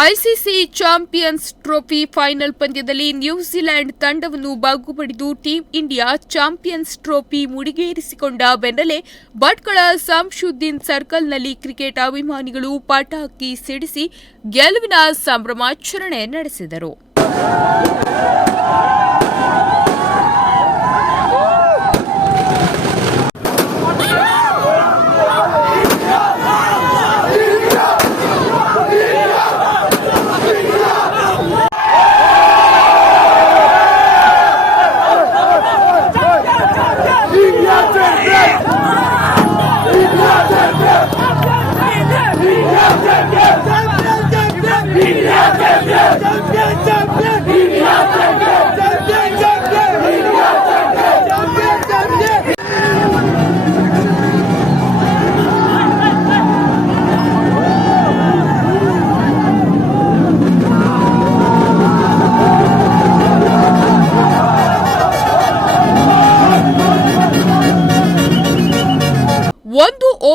ICC champions trophy final ಪಂದ್ಯದಲ್ಲಿ New Zealand ತಂಡವನ್ನು ಬಾಗುಪಡಿದು ಟೀಂ ಇಂಡಿಯಾ ಚಾಂಪಿಯನ್ಸ್ ಟ್ರೋಫಿ ಮುಡಿಗೇರಿಸಿಕೊಂಡ ಬೆನ್ನಲ್ಲೇ ಭಟ್ಕಳ ಸಂಶುದ್ದೀನ್ ಸರ್ಕಲ್ನಲ್ಲಿ ಕ್ರಿಕೆಟ್ ಅಭಿಮಾನಿಗಳು ಪಟಾಕಿ ಸಿಡಿಸಿ ಗೆಲುವಿನ ಸಂಭ್ರಮಾಚರಣೆ ನಡೆಸಿದರು.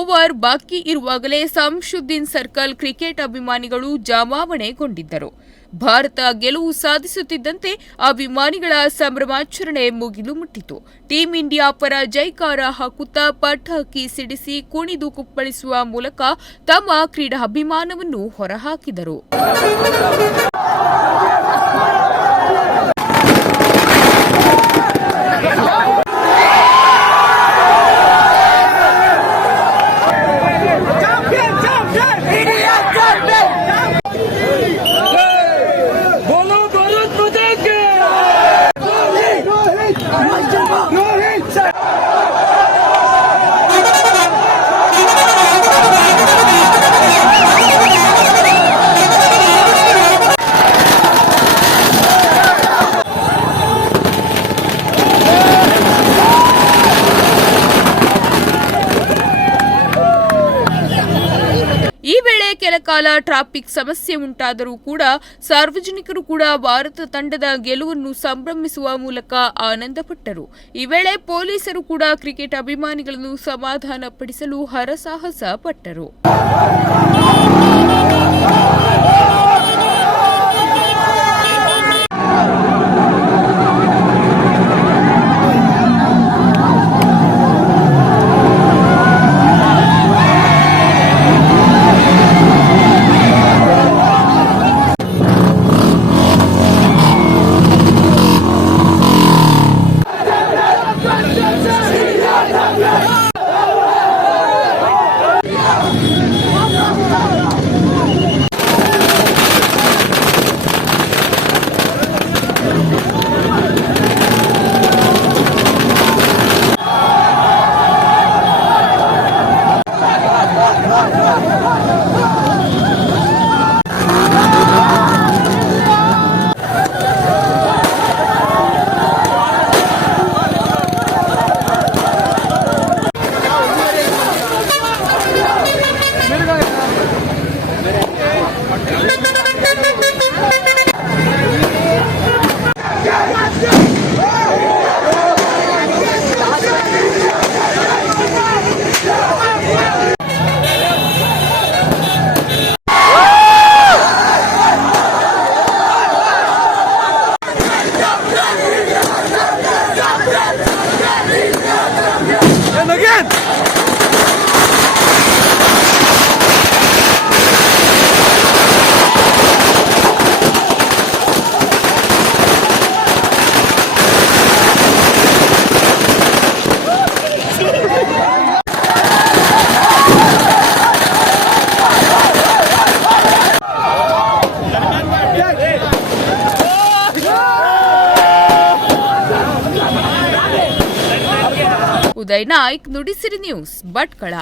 ಓವರ್ ಬಾಕಿ ಇರುವಾಗಲೇ ಸಂಶುದ್ದೀನ್ ಸರ್ಕಲ್ ಕ್ರಿಕೆಟ್ ಅಭಿಮಾನಿಗಳು ಜಮಾವಣೆಗೊಂಡಿದ್ದರು. ಭಾರತ ಗೆಲುವು ಸಾಧಿಸುತ್ತಿದ್ದಂತೆ ಅಭಿಮಾನಿಗಳ ಸಂಭ್ರಮಾಚರಣೆ ಮುಗಿಲು ಮುಟ್ಟಿತು. ಟೀಂ ಇಂಡಿಯಾ ಪರ ಜೈಕಾರ ಹಾಕುತ್ತಾ ಪಟಾಕಿ ಸಿಡಿಸಿ ಕುಣಿದು ಕುಪ್ಪಳಿಸುವ ಮೂಲಕ ತಮ್ಮ ಕ್ರೀಡಾಭಿಮಾನವನ್ನು ಹೊರಹಾಕಿದರು. ಈ ವೇಳೆ ಕೆಲ ಕಾಲ ಟ್ರಾಫಿಕ್ ಸಮಸ್ಯೆ ಉಂಟಾದರೂ ಕೂಡ ಸಾರ್ವಜನಿಕರು ಕೂಡ ಭಾರತ ತಂಡದ ಗೆಲುವನ್ನು ಸಂಭ್ರಮಿಸುವ ಮೂಲಕ ಆನಂದಪಟ್ಟರು. ಈ ವೇಳೆ ಪೊಲೀಸರು ಕೂಡ ಕ್ರಿಕೆಟ್ ಅಭಿಮಾನಿಗಳನ್ನು ಸಮಾಧಾನಪಡಿಸಲು ಹರಸಾಹಸ ಪಟ್ಟರು. 快点快点快点快 उदय नाईक नुडिसिरी न्यूज बटकळा